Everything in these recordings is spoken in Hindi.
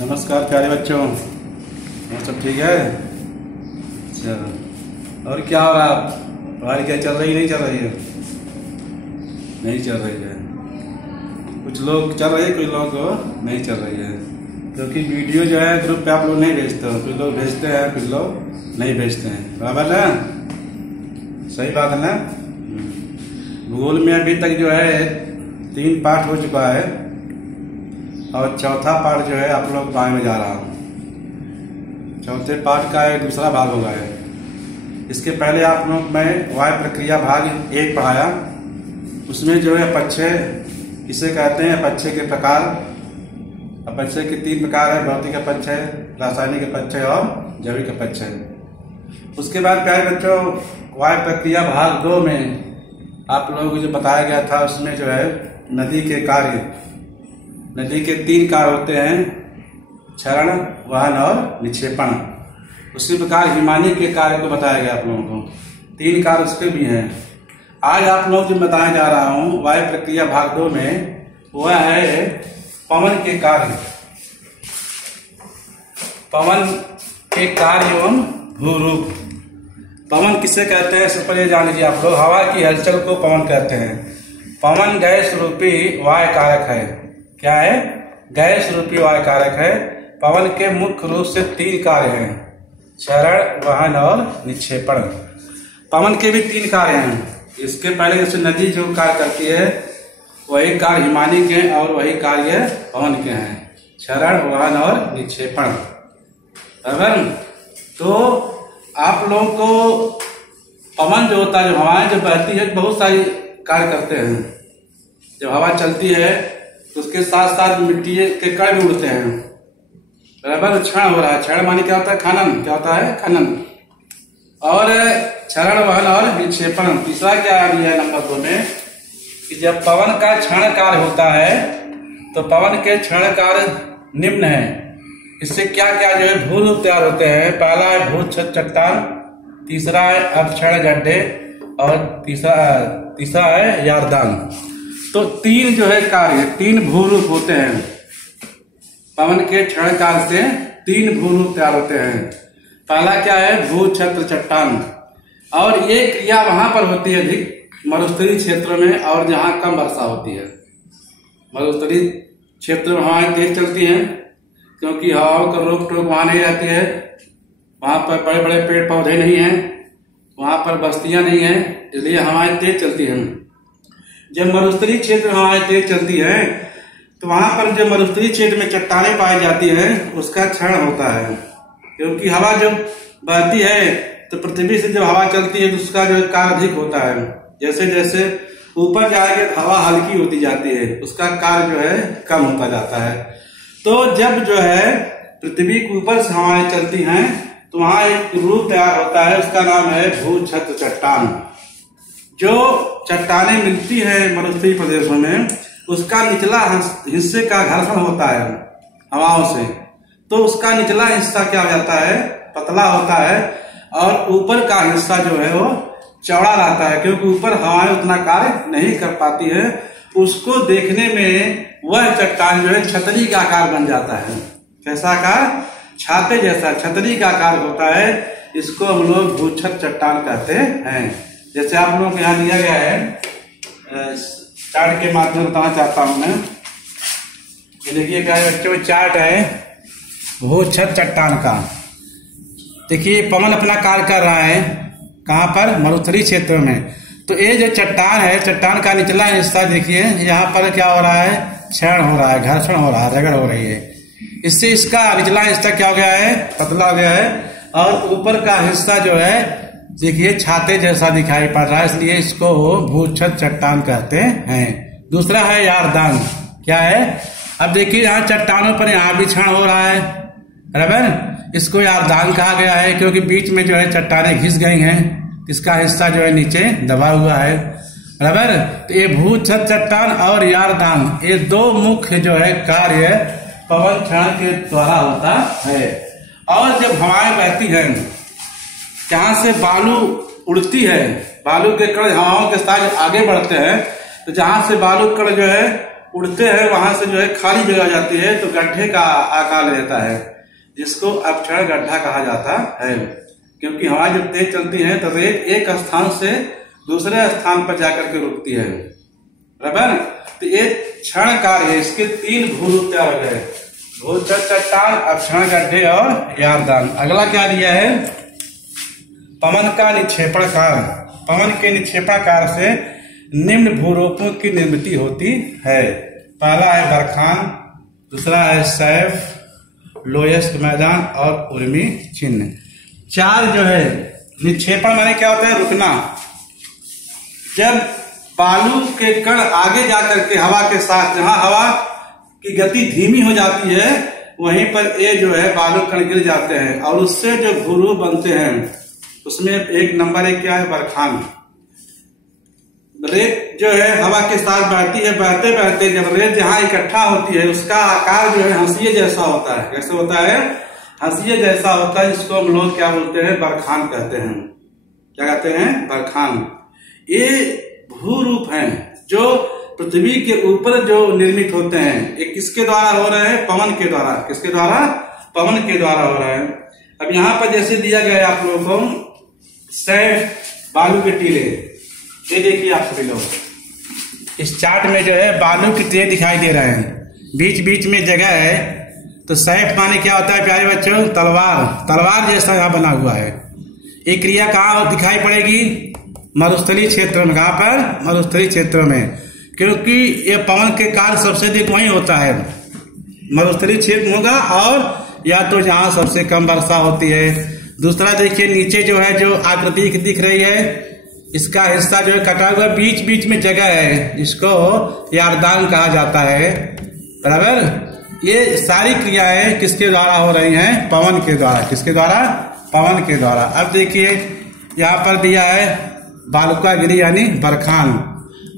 नमस्कार प्यारे बच्चों, और सब ठीक है? अच्छा, और क्या हो रहा है? पढ़ाई क्या चल रही नहीं चल रही है? नहीं चल रही है। कुछ लोग चल रही है, कुछ लोग नहीं चल रही है, क्योंकि वीडियो जो है ग्रुप पे आप लोग नहीं भेजते हो। कुछ लोग भेजते हैं, कुछ लोग नहीं भेजते हैं। बराबर है? सही बात है ना? भूगोल में अभी तक जो है 3 पार्ट हो चुका है और चौथा पार्ट जो है आप लोग बाएं में जा रहा हूँ। चौथे पार्ट का एक दूसरा भाग होगा है। इसके पहले आप लोग मैं वायु प्रक्रिया भाग 1 पढ़ाया। उसमें जो है अपक्षय किसे कहते हैं, अपक्षय के प्रकार। अपक्षय के 3 प्रकार है: भौतिक अपक्षय, रासायनिक अपक्षय और जैविक अपक्षय। उसके बाद प्यारे बच्चों वायु प्रक्रिया भाग 2 में आप लोगों को जो बताया गया था, उसमें जो है नदी के कार्य, नदी के 3 कार्य होते हैं: क्षरण, वहन और निक्षेपण। उसी प्रकार हिमानी के कार्य को बताया गया आप लोगों को। 3 कार्य उसके भी हैं। आज आप लोग जो बताने जा रहा हूं वायु प्रक्रिया भाग 2 में, वह है पवन के कार्य। पवन के कार्य एवं भूरूप। पवन किसे कहते हैं, इससे पहले जान लीजिए आप लोग। हवा की हलचल को पवन कहते हैं। पवन गैस रूपी वायु कारक है। क्या है? गैस रूपी वायु कारक है। पवन के मुख्य रूप से 3 कार्य हैं: क्षरण, वहन और निक्षेपण। पवन के भी 3 कार्य हैं। इसके पहले जैसे नदी जो कार्य करती है, वही कार्य हिमानी के और वही कार्य पवन के हैं: क्षरण, वहन और निक्षेपण। बराबर? तो आप लोगों को पवन जो होता है, जो हवाएं जो बहती है, बहुत सारी कार्य करते हैं। जब हवा चलती है तो उसके साथ साथ मिट्टी के कण भी उड़ते हैं। बराबर? क्षरण हो रहा है। क्षरण माने क्या होता है? खनन। क्या होता है? खनन। और क्षरण, वहन और निक्षेपण। तीसरा क्या आ गया नंबर 2 में कि जब पवन का क्षरण कार्य होता है तो पवन के क्षरण कार्य निम्न है। इससे क्या क्या जो है भूरूप तैयार होते हैं। पहला है भू चट्टान, तीसरा है अक्षण गड्ढे और तीसरा है यारदान। तो 3 जो है कार्य, 3 भूरूप होते हैं। पवन के क्षरण कार्य से 3 भूरूप तैयार होते हैं। पहला क्या है? भू छत्र चट्टान। और ये क्रिया वहां पर होती है अधिक मरुस्थलीय क्षेत्रों में और जहां कम वर्षा होती है। मरुस्थलीय क्षेत्र में हवाएं तेज चलती हैं, क्योंकि हवाओं का रोक टोक वहां नहीं रहती है। वहां पर बड़े बड़े पेड़ पौधे नहीं हैं, वहां पर बस्तियां नहीं हैं, इसलिए हवाएं तेज चलती हैं। जब मरुस्थलीय क्षेत्र में हवाएं तेज चलती हैं तो वहां पर जो मरुस्थलीय क्षेत्र में चट्टानें पाई जाती हैं, उसका क्षरण होता है। क्योंकि हवा जब बहती है तो पृथ्वी से जब हवा चलती है तो उसका जो कार्य अधिक होता है। जैसे जैसे ऊपर जाएगी तो हवा हल्की होती जाती है, उसका कार्य जो है कम होता जाता है। तो जब जो है पृथ्वी के ऊपर से हवाएं चलती हैं तो वहां एक रूप तैयार होता है, उसका नाम है भू छत्र चट्टान। जो चट्टानें मिलती है मरुस्थलीय प्रदेशों में, उसका निचला हिस्से का घर्षण होता है हवाओं से, तो उसका निचला हिस्सा क्या हो जाता है? पतला होता है, और ऊपर का हिस्सा जो है वो चौड़ा रहता है, क्योंकि ऊपर हवाएं उतना कार्य नहीं कर पाती है। उसको देखने में वह चट्टान जो है छतरी का आकार बन जाता है। कैसा आकार? छाते जैसा, छतरी का आकार होता है। इसको हम लोग भूछत्र चट्टान कहते हैं। जैसे आप लोगों को यहाँ दिया गया है, चार्ट के माध्यम से बताना चाहता हूं मैं। ये देखिए प्यारे बच्चों, चार्ट है भूछत्र चट्टान का। देखिए पवन अपना कार्य कर रहा है कहां पर? मरुस्थलीय क्षेत्र में। तो ये जो चट्टान है, चट्टान का निचला हिस्सा देखिए, यहाँ पर क्या हो रहा है? क्षरण हो रहा है, घर्षण हो रहा है, रगड़ हो रही है। इससे इसका निचला हिस्सा क्या हो गया है? पतला हो गया है, और ऊपर का हिस्सा जो है देखिए छाते जैसा दिखाई पड़ रहा है, इसलिए इसको भूछत्र चट्टान कहते हैं। दूसरा है यारदान। क्या है? अब देखिए यहाँ चट्टानों पर यहाँ भी क्षरण हो रहा है। बराबर? इसको यारदान कहा गया है, क्योंकि बीच में जो है चट्टानें घिस गई हैं, इसका हिस्सा जो है नीचे दबा हुआ है। बराबर? तो ये भूछत्र चट्टान और यारदान, ये 2 मुख्य जो है कार्य पवन क्षरण के द्वारा होता है। और जब हवाएं बहती हैं, जहां से बालू उड़ती है, बालू के कण हवाओं के साथ आगे बढ़ते हैं, तो जहां से बालू कण जो है उड़ते हैं वहां से जो है खाली जगह हो जाती है तो गड्ढे का आकार लेता है, जिसको अपक्षरण गड्ढा कहा जाता है। क्योंकि हवा जब तेज चलती है तो रेत एक स्थान से दूसरे स्थान पर जाकर के रुकती है, बराबर। तो ये क्षण कार्य है, इसके 3 भूरूप तैयार हो गए, भूचर चट्टान, अपक्षरण गड्ढे और यारदान। अगला क्या दिया है, पवन का निक्षेपण कार्य। पवन के निक्षेपण कार्य से निम्न भूरूपों की निर्मित होती है। पहला है बरखान, दूसरा है सैफ, लोयस्क मैदान और उर्मी चिन्ह। 4 जो है निक्षेपण माने क्या होता है, रुकना। जब बालू के कण आगे जाकर के हवा के साथ, जहां हवा की गति धीमी हो जाती है वहीं पर ये जो है बालू कण गिर जाते हैं और उससे जो भूरूप बनते हैं उसमें एक नंबर एक क्या है, बरखान। रेत जो है हवा के साथ बहती है, बहते बहते जब रेत जहां इकट्ठा होती है उसका आकार जो है हंसिये जैसा होता है। कैसे होता है, हंसिये जैसा होता है, जिसको हम लोग क्या बोलते हैं, बरखान कहते हैं। क्या कहते हैं, बरखान। ये भूरूप हैं जो पृथ्वी के ऊपर जो निर्मित होते हैं। ये किसके द्वारा हो रहे हैं, पवन के द्वारा। किसके द्वारा, पवन के द्वारा हो रहे हैं। अब यहाँ पर जैसे दिया गया है आप लोगों को सैफ, बालू के टीले, ये देखिए आप सभी लोग इस चार्ट में जो है बालू की टीले दिखाई दे रहे हैं, बीच बीच में जगह है। तो सैफ माने क्या होता है प्यारे बच्चों, तलवार। तलवार जैसा यहाँ बना हुआ है। ये क्रिया कहाँ दिखाई पड़ेगी, मरुस्थलीय क्षेत्र में। कहाँ पर, मरुस्थलीय क्षेत्र में, क्योंकि ये पवन के कार्य सबसे अधिक वहीं होता है, मरुस्थलीय क्षेत्र होगा और या तो जहाँ सबसे कम वर्षा होती है। दूसरा देखिए नीचे जो है जो आकृति दिख रही है, इसका हिस्सा जो है कटा हुआ, बीच बीच में जगह है, इसको यारदान कहा जाता है, बराबर। ये सारी क्रियाएं किसके द्वारा हो रही हैं, पवन के द्वारा। किसके द्वारा, पवन के द्वारा। अब देखिए यहाँ पर दिया है बालुकागिरी यानी बरखान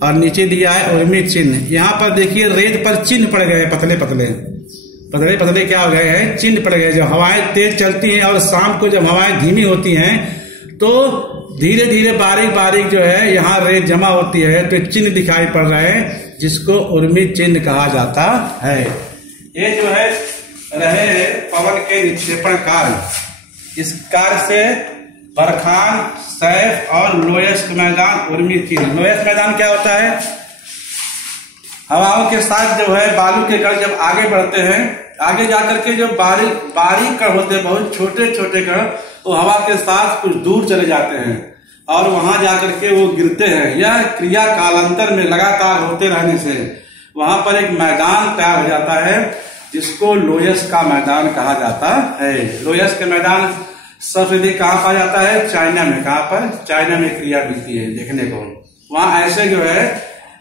और नीचे दिया है उर्मी चिन्ह। यहाँ पर देखिए रेत पर चिन्ह पड़ गए, पतले पतले पतले पतले क्या हो गए हैं, चिन्ह पड़ गए। जब हवाएं तेज चलती हैं और शाम को जब हवाएं धीमी होती हैं तो धीरे धीरे बारीक बारीक जो है यहाँ रेत जमा होती है, तो चिन्ह दिखाई पड़ रहे हैं, जिसको उर्मी चिन्ह कहा जाता है। ये जो है रहे पवन के निक्षेपण कार्य। इस कार्य से बरखान, सैफ और लोयस्क मैदान, उर्मी चिन्ह। लोयस्क मैदान क्या होता है, हवाओं के साथ जो है बालू के कण जब आगे बढ़ते हैं, आगे जाकर के जो बारीक कण होते हैं, बहुत छोटे छोटे कण, वो हवा के साथ कुछ दूर चले जाते हैं और वहां जाकर के वो गिरते हैं। यह क्रिया कालांतर में लगातार होते रहने से वहां पर एक मैदान तैयार हो जाता है, जिसको लोयस्क का मैदान कहा जाता है। लोयस्क का मैदान सबसे अधिक कहाँ पाया जाता है, चाइना में। कहाँ पर, चाइना में क्रिया मिलती है देखने को, वहां ऐसे जो है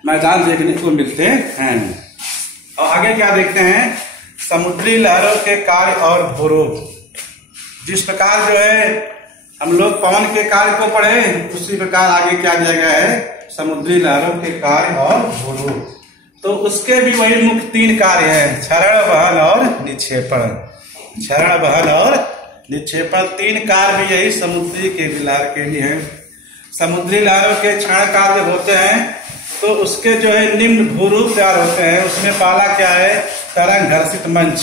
मैदान देखने को मिलते हैं। और आगे क्या देखते हैं, समुद्री लहरों के कार्य और भूरूप। जिस प्रकार जो है हम लोग पवन के कार्य को पढ़े, उसी प्रकार आगे क्या दिया गया है, समुद्री लहरों के कार्य और भूरूप। तो उसके भी वही मुख्य 3 कार्य है, क्षरण, वहन और निक्षेपण। क्षरण, वहन और निक्षेपण 3 कार्य भी यही समुद्री के लहर के लिए है। समुद्री लहरों के क्षरण कार्य होते हैं तो उसके जो है निम्न भूरूप तैयार होते हैं। उसमें पहला क्या है, तरंग घर्षित मंच,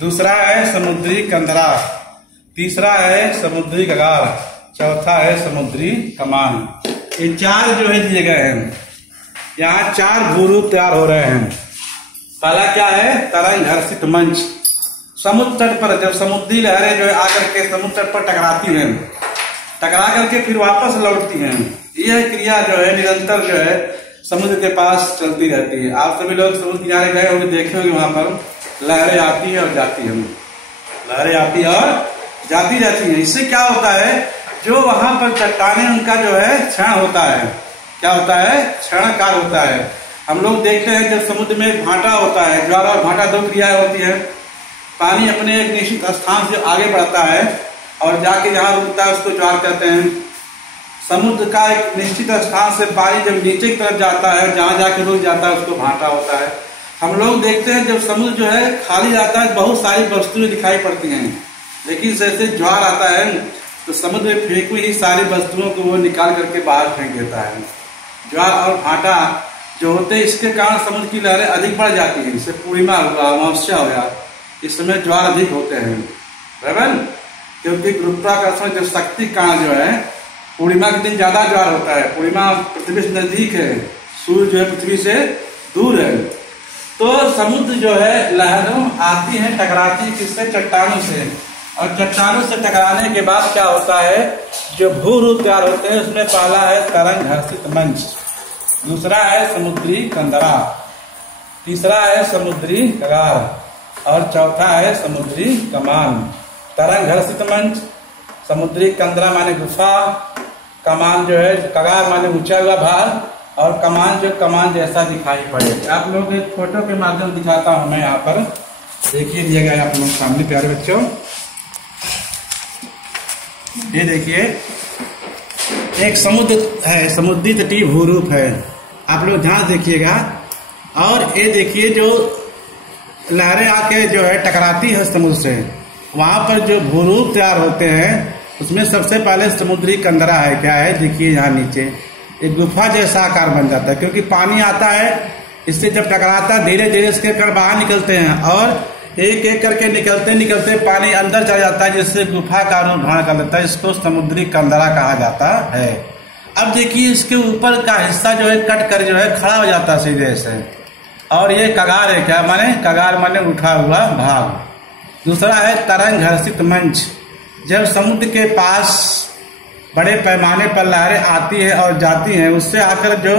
दूसरा है समुद्री कंदरा, तीसरा है समुद्री गगार, चौथा है समुद्री कमान। ये 4 जो है दिए गए हैं। यहाँ 4 भूरूप तैयार हो रहे हैं। पहला क्या है, तरंग घर्षित मंच। समुद्र तट पर जब समुद्री लहरें जो है आकर के समुद्र तट पर टकराती हैं, टकरा करके फिर वापस लौटती हैं, यह क्रिया जो है निरंतर जो है समुद्र के पास चलती रहती है। आप सभी लोग समुद्र किनारे गए होंगे, देखे होंगे, वहां पर लहरें आती है और जाती है, लहरें आती है और जाती जाती है। इससे क्या होता है, जो वहां पर चट्टाने उनका जो है क्षरण होता है। क्या होता है, क्षरण काल होता है। हम लोग देखते हैं जब समुद्र में भाटा होता है, ज्वार और भाटा 2 क्रियाएं होती है। पानी अपने एक निश्चित स्थान से आगे बढ़ता है और जाके जहां रुकता है उसको ज्वार कहते हैं। समुद्र का एक निश्चित स्थान से पानी जब नीचे की तरफ जाता है, जहां जाके रुक जाता है, उसको भाटा होता है। हम लोग देखते हैं जब समुद्र जो है खाली जाता है, बहुत सारी वस्तुएं दिखाई पड़ती हैं, लेकिन जैसे ज्वार आता है तो समुद्र में फेंकी हुई सारी वस्तुओं को वो निकाल करके बाहर फेंक देता है। ज्वार और भाटा जो होते हैं, इसके कारण समुद्र की लहरें अधिक बढ़ जाती हैं। जैसे पूर्णिमा हुआ, अमावस्या हुआ, इस समय ज्वार अधिक होते हैं, बराबर। क्योंकि गुरुत्वाकर्षण जो शक्ति कारण जो है, पूर्णिमा के दिन ज्यादा ज्वार होता है। पूर्णिमा पृथ्वी से नजदीक है, सूर्य जो है पृथ्वी से दूर है। तो समुद्र जो है लहरों आती है, टकराती है किससे? चट्टानों से। और चट्टानों से टकराने के बाद क्या होता है, जो भूरूप तैयार होते हैं उसमें पहला है तरंग घर्षित मंच, दूसरा है समुद्री कंदरा, तीसरा है समुद्री कगार और चौथा है समुद्री कमान। तरंग घर्षित मंच, समुद्री कंदरा माने गुफा, कमान जो है, कगार माने ऊंचा हुआ भाग, और कमान जो कमान जैसा दिखाई पड़े। आप लोग एक फोटो के माध्यम दिखाता हूं मैं यहाँ पर, देखिए दिया गया है आप लोग सामने प्यारे बच्चों। ये देखिए एक समुद्र है, समुद्री तटीय भूरूप है, आप लोग ध्यान देखिएगा। और ये देखिए जो लहरें आके जो है टकराती है समुद्र से, वहां पर जो भूरूप तैयार होते हैं उसमें सबसे पहले समुद्री कंदरा है। क्या है? देखिए यहाँ नीचे एक गुफा जैसा आकार बन जाता है, क्योंकि पानी आता है, इससे जब टकराता है धीरे धीरे इसके कण बाहर निकलते हैं और एक एक करके निकलते निकलते पानी अंदर चला जाता है, जिससे गुफा का रूप धारण कर लेता है। इसको समुद्री कंदरा कहा जाता है। अब देखिए इसके ऊपर का हिस्सा जो है कट कर जो है खड़ा हो जाता है सीधे से, और ये कगार है। क्या माने? कगार माने उठा हुआ भाग। दूसरा है तरंग घर्षित मंच, जब समुद्र के पास बड़े पैमाने पर लहरें आती है और जाती हैं, उससे आकर जो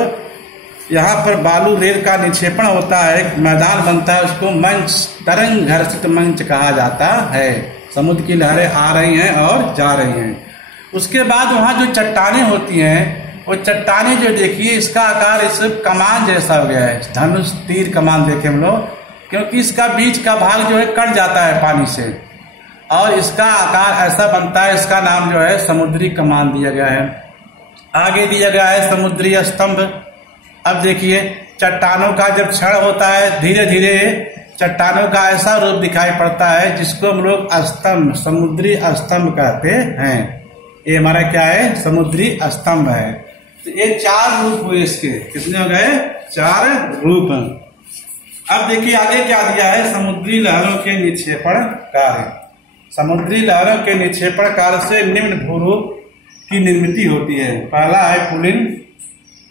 यहाँ पर बालू रेत का निक्षेपण होता है, एक मैदान बनता है, उसको मंच, तरंग घर्षित मंच कहा जाता है। समुद्र की लहरें आ रही हैं और जा रही हैं। उसके बाद वहाँ जो चट्टानें होती हैं, वो चट्टानें जो देखिए इसका आकार इस कमान जैसा हो गया है, धनुष तीर कमान देखे हम लोग, क्योंकि इसका बीच का भाग जो है कट जाता है पानी से, और इसका आकार ऐसा बनता है। इसका नाम जो है समुद्री कमान दिया गया है। आगे दिया गया है समुद्री स्तंभ। अब देखिए चट्टानों का जब क्षण होता है, धीरे धीरे चट्टानों का ऐसा रूप दिखाई पड़ता है जिसको हम लोग स्तंभ, समुद्री स्तंभ कहते हैं। ये हमारा क्या है? समुद्री स्तंभ है। तो ये 4 रूप हुए इसके। कितने हो गए? 4 रूप। अब देखिए आगे क्या दिया है? समुद्री लहरों के निक्षेपण कार्य। समुद्री लहरों के निक्षेपण कार्य से निम्न भूरूप की निर्मित होती है। पहला है पुलिन,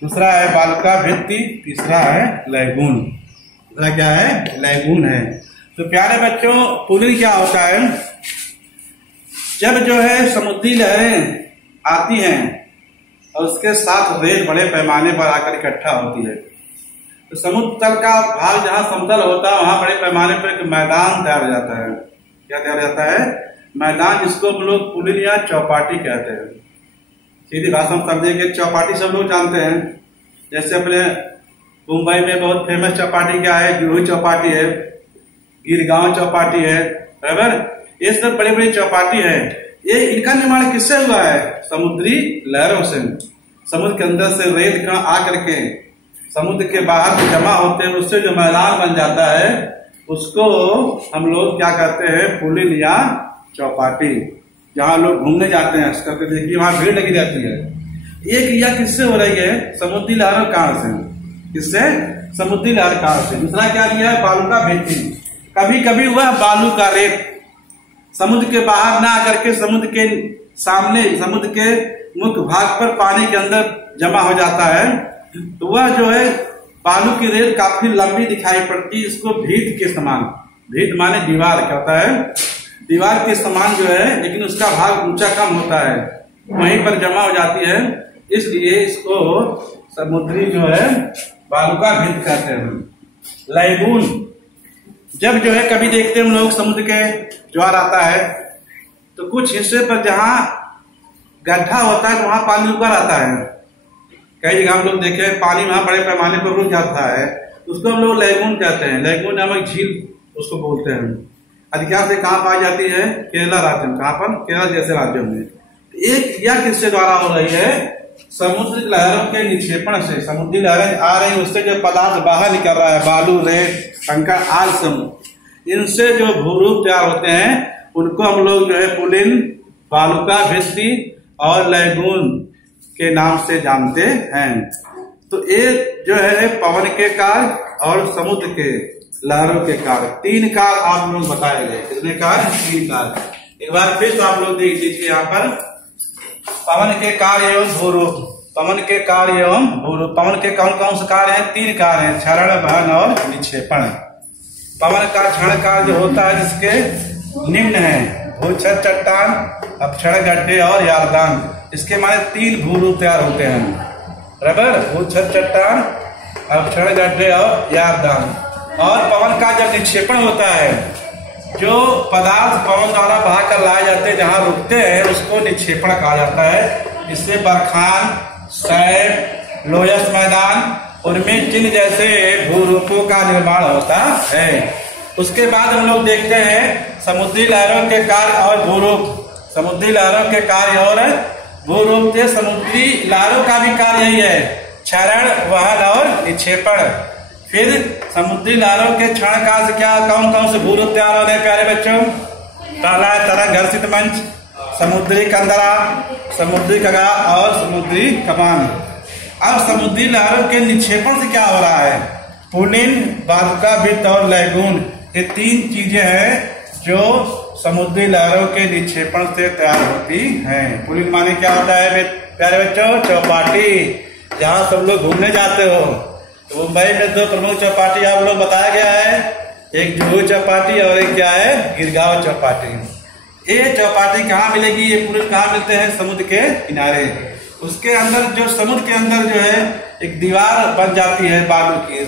दूसरा है बालुका भित्ति, तीसरा है लैगून। दूसरा क्या है? लैगून है। तो प्यारे बच्चों, पुलिन क्या होता है? जब जो है समुद्री लहरें आती हैं और उसके साथ रेत बड़े पैमाने पर आकर इकट्ठा होती है, तो समुद्र तल का भाग जहाँ समतल होता है वहां बड़े पैमाने पर एक मैदान तैयार हो जाता है। क्या तैयार हो जाता है? मैदान, जिसको हम लोग पुलिन या चौपाटी कहते हैं। सीधी भाषा में समझेंगे, चौपाटी सब लोग जानते हैं। जैसे अपने मुंबई में बहुत फेमस चौपाटी क्या है? गिरोही चौपाटी है, गिरगांव चौपाटी है, बराबर। ये सब बड़ी बड़ी चौपाटी है। ये इनका निर्माण किससे हुआ है? समुद्री लहरों से। समुद्र के अंदर से रेत कण आकर के समुद्र के बाहर जमा होते हैं, उससे जो मैदान बन जाता है उसको हम लोग क्या कहते हैं? पुलिन या चौपाटी। जहाँ लोग घूमने जाते हैं करके देखिए वहां भीड़ लगी रहती है। ये क्रिया किससे हो रही है? समुद्री लहरों कारण से। किससे? समुद्री लहर कारण से। दूसरा क्या दिया है? बालू का भित्ति। कभी कभी वह बालू का रेत समुद्र के बाहर ना आकर के समुद्र के सामने, समुद्र के मुख्य भाग पर पानी के अंदर जमा हो जाता है, तो वह जो है बालू की रेत काफी लंबी दिखाई पड़ती है। इसको भीत के समान, भीत माने दीवार, क्या होता है? दीवार के समान जो है, लेकिन उसका भाग ऊंचा कम होता है, वहीं पर जमा हो जाती है, इसलिए इसको समुद्री जो है बालू का भीत कहते हैं। लैगून, जब जो है कभी देखते हैं हम लोग समुद्र के ज्वार आता है तो कुछ हिस्से पर जहां गड्ढा होता है तो वहां पानी ऊपर आता है। कई जगह हम लोग देखे पानी वहां बड़े पैमाने पर रुक जाता है, उसको हम लोग लैगून कहते हैं। लैगून नामक झील उसको बोलते हैं। अधिकांश से कहाँ पाई जाती है? केरला राज्य में। कहाँ पर? केरला जैसे राज्यों में। एक क्रिया किससे द्वारा हो रही है? समुद्र लहरों के निक्षेपण से। समुद्री लहरें आ रही, उससे जो पदार्थ बाहर निकल रहा है, बालू, रेत, कंकड़, आलसम, इनसे जो भूरूप तैयार होते हैं उनको हम लोग जो है पुलिन, बालुका भित्ति और लैगून के नाम से जानते हैं। तो ये जो है पवन के कार्य और समुद्र के लहरों के कार्य, 3 कार्य आप लोग बताए गए। कितने कार्य? 3 कार्य। एक बार फिर तो आप लोग देख लीजिए यहाँ पर पवन के कार्य एवं भूरूप, पवन के कार्य एवं भूरूप। पवन के कौन कौन से कार्य हैं? 3 कार्य हैं, क्षरण, वहन और निक्षेपण। पवन का क्षण कार्य जो होता है जिसके निम्न है भूछद चट्टान, अपक्षण गड्ढे और यारदान। इसके माने 3 भूरूप तैयार होते हैं, बराबर, भूछद चट्टान, अपक्षण गड्ढे और यारदान। और पवन का जब निक्षेपण होता है, जो पदार्थ पवन द्वारा बहा कर लाए जाते हैं जहां रुकते हैं उसको निक्षेपण कहा जाता है। इससे बरखान, सैर, लोयस मैदान, उनमें चिन्ह जैसे भूरूपों का निर्माण होता है। उसके बाद हम लोग देखते हैं समुद्री लहरों के कार्य और भूरूप। समुद्री लहरों के कार्य और भूरूप के समुद्री लहरों का भी कार्य यही है, क्षरण, वहन और निक्षेपण। फिर समुद्री लहरों के क्षण काल से क्या कौन कौन से भूरूप तैयार हो रहे हैं प्यारे बच्चों? पहला है तरंग घर्षित मंच, समुद्री कंदरा, समुद्री कगा और समुद्री कमान। अब समुद्री लहरों के निक्षेपण से क्या हो रहा है? पुलिन, बालुका भित्त और लैगून, ये 3 चीजें हैं जो समुद्री लहरों के निक्षेपण से तैयार होती हैं। पुलिन माने क्या होता है प्यारे बच्चों? चौपाटी। जहाँ सब लोग घूमने जाते हो तो मुंबई में 2 प्रमुख चौपाटी आप लोग बताया गया है, एक जुहू चौपाटी और एक क्या है? गिरगांव चौपाटी। ये चौपाटी कहाँ मिलेगी? ये पुलिन कहाँ मिलते हैं? समुद्र के किनारे। उसके अंदर जो समुद्र के अंदर जो है एक दीवार बन जाती है बालू की,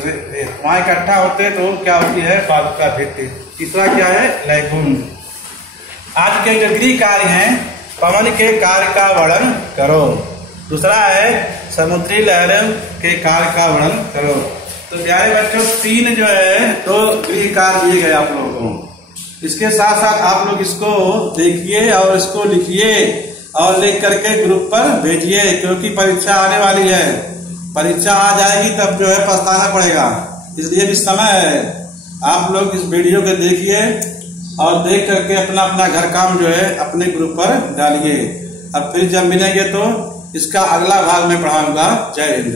वहां इकट्ठा होते हैं तो क्या होती है? बालू का भित्ति। तीसरा क्या है? लैगून। आज के जो गृह कार्य हैं, पवन के कार्य का वर्णन करो। दूसरा है समुद्री लहरों के कार्य का वर्णन करो। तो प्यारे बच्चों 3 जो है तो गृह कार्य दिए गए आप लोगों को। इसके साथ साथ आप लोग इसको देखिए और इसको लिखिए और लिख करके ग्रुप पर भेजिए, क्योंकि परीक्षा आने वाली है। परीक्षा आ जाएगी तब जो है पछताना पड़ेगा, इसलिए भी समय है। आप लोग इस वीडियो को देखिए और देख करके अपना अपना घर काम जो है अपने ग्रुप पर डालिए। अब फिर जब मिलेंगे तो इसका अगला भाग में पढ़ाऊंगा। जय हिंद।